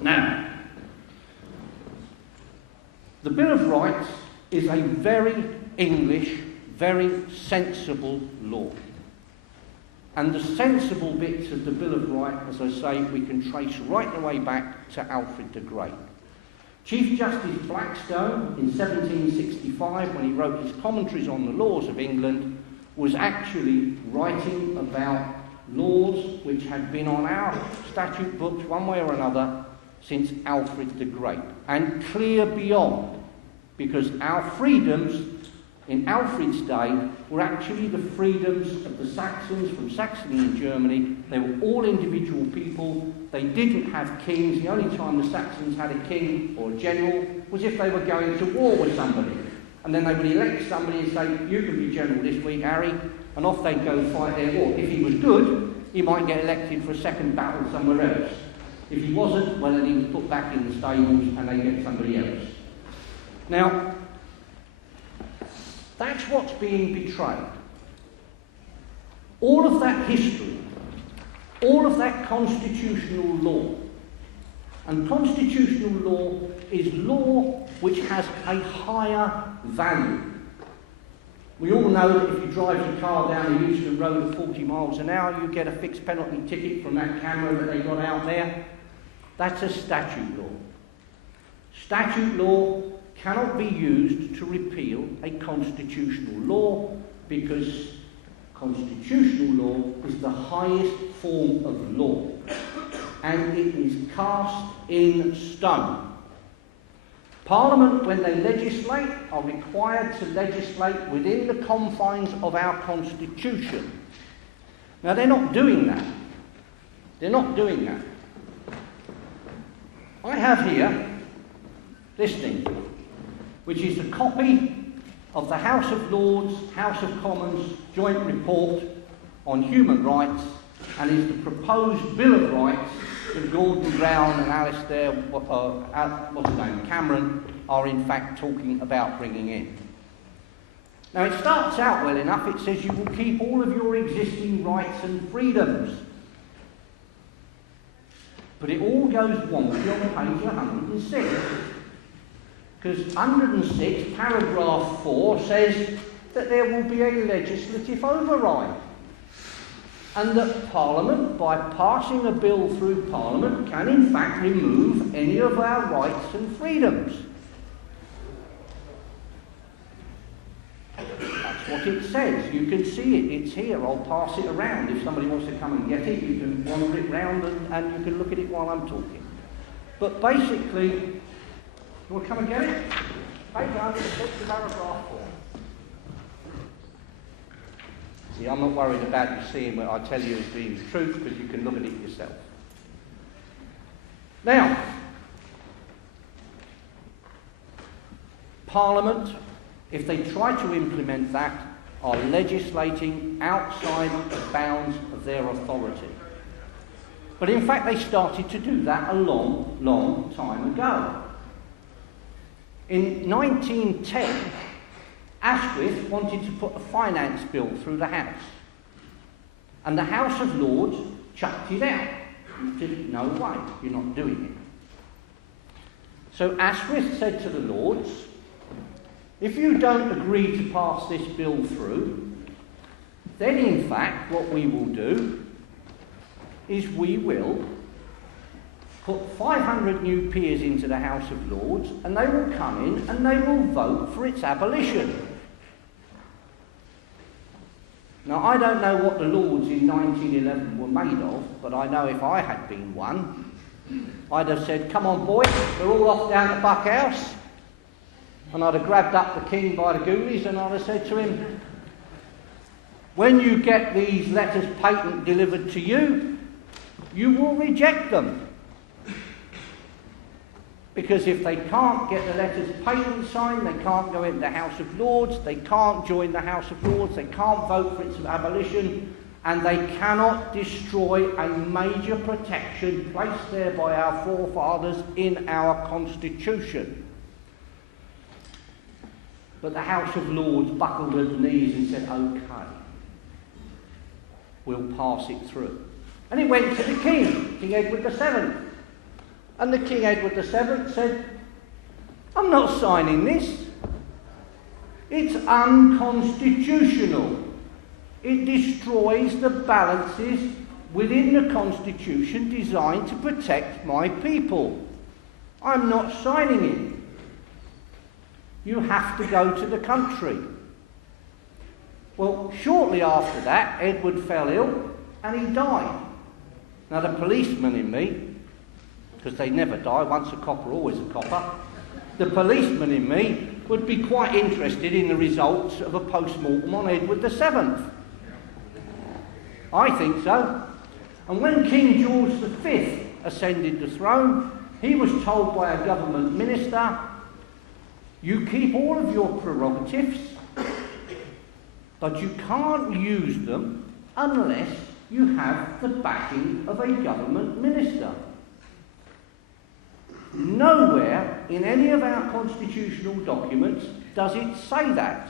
Now, the Bill of Rights is a very English, very sensible law. And the sensible bits of the Bill of Rights, as I say, we can trace right the way back to Alfred the Great. Chief Justice Blackstone, in 1765, when he wrote his commentaries on the laws of England, was actually writing about laws which had been on our statute books one way or another since Alfred the Great, and clear beyond, because our freedoms in Alfred's day were actually the freedoms of the Saxons from Saxony and Germany. They were all individual people. They didn't have kings. The only time the Saxons had a king or a general was if they were going to war with somebody. And then they would elect somebody and say, you can be general this week, Harry, and off they'd go and fight their war. If he was good, he might get elected for a second battle somewhere else. If he wasn't, well, then he was put back in the stables and they get somebody else. Now, that's what's being betrayed. All of that history, all of that constitutional law, and constitutional law is law which has a higher value. We all know that if you drive your car down the Euston Road at 40 miles an hour, you get a fixed penalty ticket from that camera that they got out there. That's a statute law. Statute law cannot be used to repeal a constitutional law, because constitutional law is the highest form of law, and it is cast in stone. Parliament, when they legislate, are required to legislate within the confines of our Constitution. Now, they're not doing that. They're not doing that. I have here this thing, which is a copy of the House of Lords, House of Commons joint report on human rights, and is the proposed Bill of Rights that Gordon Brown and Alistair, what's his name, Cameron, are in fact talking about bringing in. Now, it starts out well enough. It says you will keep all of your existing rights and freedoms. But it all goes wonky on page 106. Because 106, paragraph 4, says that there will be a legislative override. And that Parliament, by passing a bill through Parliament, can in fact remove any of our rights and freedoms. That's what it says. You can see it. It's here. I'll pass it around. If somebody wants to come and get it, you can wander it round and you can look at it while I'm talking. But basically, you want to come and get it? Page 106, paragraph 4. See, I'm not worried about you seeing what I tell you as being the truth, because you can look at it yourself. Now, Parliament, if they try to implement that, are legislating outside the bounds of their authority. But in fact, they started to do that a long, long time ago. In 1910, Asquith wanted to put a finance bill through the House. And the House of Lords chucked it out. Said, no way, you're not doing it. So Asquith said to the Lords, if you don't agree to pass this bill through, then in fact what we will do is we will put 500 new peers into the House of Lords, and they will come in and they will vote for its abolition. Now, I don't know what the Lords in 1911 were made of, but I know if I had been one, I'd have said, come on boys, we're all off down to Buck House. And I'd have grabbed up the king by the goolies and I'd have said to him, when you get these letters patent delivered to you, you will reject them. Because if they can't get the letters patent signed, they can't go into the House of Lords, they can't join the House of Lords, they can't vote for its abolition, and they cannot destroy a major protection placed there by our forefathers in our Constitution. But the House of Lords buckled at the knees and said, OK, we'll pass it through. And it went to the King, King Edward VII. And the King Edward VII said, I'm not signing this. It's unconstitutional. It destroys the balances within the Constitution designed to protect my people. I'm not signing it. You have to go to the country. Well, shortly after that, Edward fell ill and he died. Now, the policeman in me, because they never die, once a copper, always a copper, the policeman in me would be quite interested in the results of a post-mortem on Edward VII. I think so. And when King George V ascended the throne, he was told by a government minister, you keep all of your prerogatives, but you can't use them unless you have the backing of a government minister. Nowhere in any of our constitutional documents does it say that.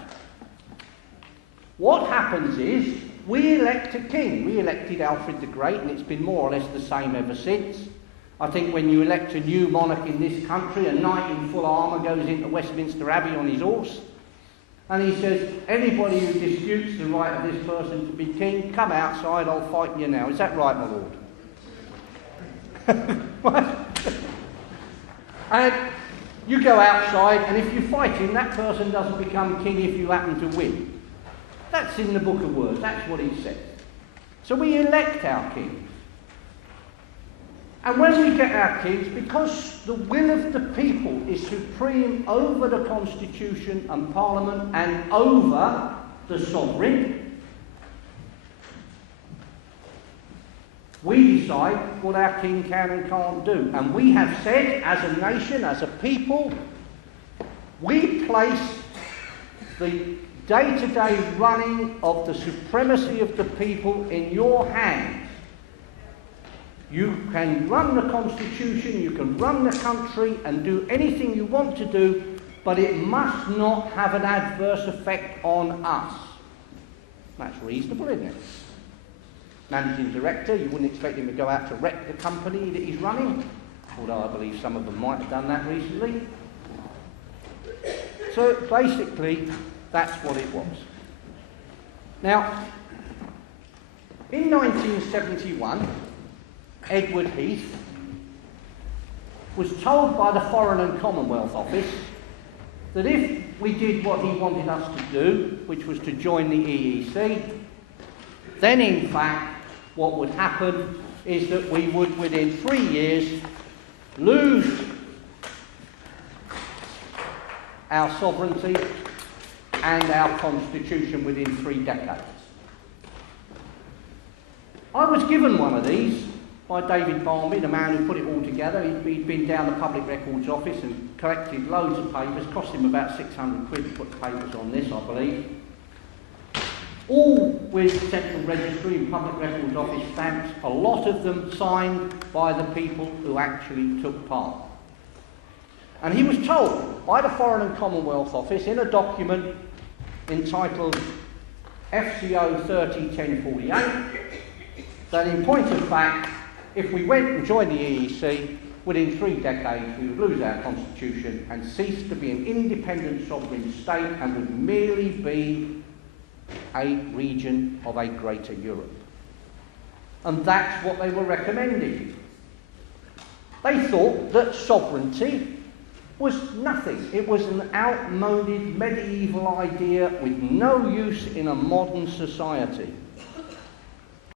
What happens is, we elect a king. We elected Alfred the Great, and it's been more or less the same ever since. I think when you elect a new monarch in this country, a knight in full armour goes into Westminster Abbey on his horse, and he says, anybody who disputes the right of this person to be king, come outside, I'll fight you now. Is that right, my lord? And you go outside, and if you fight him, that person doesn't become king if you happen to win. That's in the Book of Words. That's what it says. So we elect our kings. And when we get our kings, because the will of the people is supreme over the Constitution and Parliament and over the sovereign, we decide what our king can and can't do. And we have said, as a nation, as a people, we place the day-to-day running of the supremacy of the people in your hands. You can run the Constitution, you can run the country and do anything you want to do, but it must not have an adverse effect on us. That's reasonable, isn't it? Managing director, you wouldn't expect him to go out to wreck the company that he's running, although I believe some of them might have done that recently. So basically, that's what it was. Now, in 1971, Edward Heath was told by the Foreign and Commonwealth Office that if we did what he wanted us to do, which was to join the EEC, then in fact what would happen is that we would, within 3 years, lose our sovereignty and our constitution within 3 decades. I was given one of these by David Barmby, the man who put it all together. He'd been down the Public Records Office and collected loads of papers. Cost him about 600 quid to put the papers on this, I believe. All with Central Registry and Public Records Office stamps, a lot of them signed by the people who actually took part. And he was told by the Foreign and Commonwealth Office in a document entitled FCO 30-1048 that in point of fact, if we went and joined the EEC, within 3 decades we would lose our constitution and cease to be an independent sovereign state and would merely be a region of a greater Europe. And that's what they were recommending. They thought that sovereignty was nothing. It was an outmoded medieval idea with no use in a modern society.